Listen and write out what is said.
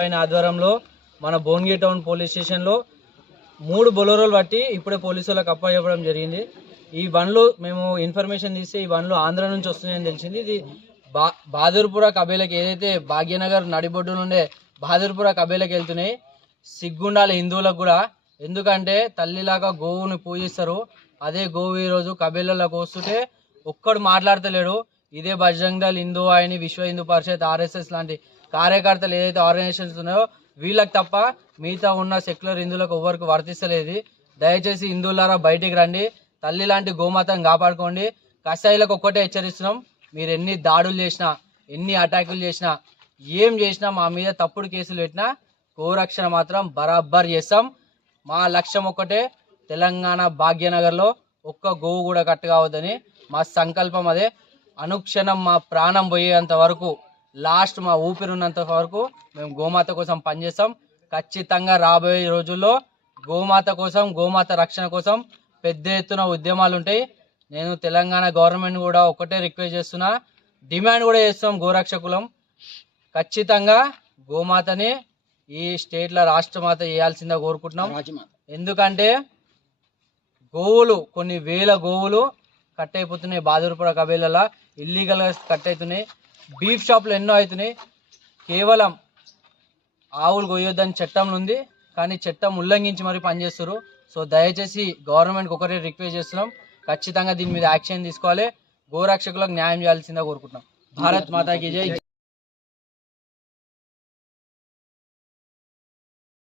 ఆయన ఆధ్వర్యంలో మన భువనగిరి టౌన్ పోలీస్ స్టేషన్లో 3 బొలెరోలు పట్టి ఇప్పుడే పోలీసులకు అప్పచెప్పడం జరిగింది. ఈ బండ్లు మేము ఇన్ఫర్మేషన్ తీస్తే ఈ బండ్లు ఆంధ్ర నుంచి వస్తున్నాయని తెలిసింది. ఇది బహదూర్పుర కబేలకు ఏదైతే భాగ్యనగర్ నడిబొడ్డు నుండే బహదూర్పుర కబేలకు వెళ్తున్నాయి. సిగ్గుండాలి హిందువులకు కూడా, ఎందుకంటే తల్లిలాగా గోవుని పూజిస్తారు. అదే గోవు ఈరోజు కబేలలోకి వస్తుంటే ఒక్కడు మాట్లాడతలేడు. ఇదే బజరంగ్ దళ్, హిందూ వాహిని, విశ్వ హిందూ పరిషత్, RSS లాంటి కార్యకర్తలు ఏదైతే ఆర్గనైజేషన్స్ ఉన్నాయో వీళ్ళకి తప్ప మిగతా ఉన్న సెక్యులర్ హిందువులకు ఎవరికి వర్తిస్తలేదు. దయచేసి హిందువులారా బయటికి రండి, తల్లి లాంటి గోమాతను కాపాడుకోండి. కసాయిలకు ఒక్కటే హెచ్చరిస్తున్నాం, మీరు ఎన్ని దాడులు చేసినా, ఎన్ని అటాకులు చేసినా, ఏం చేసినా, మా మీద తప్పుడు కేసులు పెట్టినా గోరక్షణ మాత్రం బరాబర్ చేస్తాం. మా లక్ష్యం ఒక్కటే, తెలంగాణ భాగ్యనగర్లో ఒక్క గోవు కూడా కట్టు కావద్దని మా సంకల్పం. అదే అనుక్షణం మా ప్రాణం పోయేంత వరకు, లాస్ట్ మా ఊపిరిన్నంత వరకు మేము గోమాత కోసం పనిచేస్తాం. ఖచ్చితంగా రాబోయే రోజుల్లో గోమాత కోసం, గోమాత రక్షణ కోసం పెద్ద ఎత్తున ఉద్యమాలు ఉంటాయి. నేను తెలంగాణ గవర్నమెంట్ కూడా ఒకటే రిక్వెస్ట్ చేస్తున్నా, డిమాండ్ కూడా చేస్తాం. గోరక్షకులం ఖచ్చితంగా గోమాతని ఈ స్టేట్లో రాష్ట్రమాత చేయాల్సిందే కోరుకుంటున్నాం. ఎందుకంటే గోవులు, కొన్ని వేల గోవులు కట్ అయిపోతున్నాయి. బహదూర్పుర కబేలలో ఇల్లీగల్గా కట్ అవుతున్నాయి. బీఫ్ షాప్లు ఎన్నో అవుతున్నాయి. కేవలం ఆవులు కొయ్యొద్దని చట్టం ఉంది, కానీ చట్టం ఉల్లంఘించి మరి పనిచేస్తారు. సో దయచేసి గవర్నమెంట్కి ఒకటే రిక్వెస్ట్ చేస్తున్నాం, ఖచ్చితంగా దీని మీద యాక్షన్ తీసుకోవాలి. గోరక్షకులకు న్యాయం చేయాల్సిందే కోరుకుంటున్నాం. భారత్ మాతాకి జై.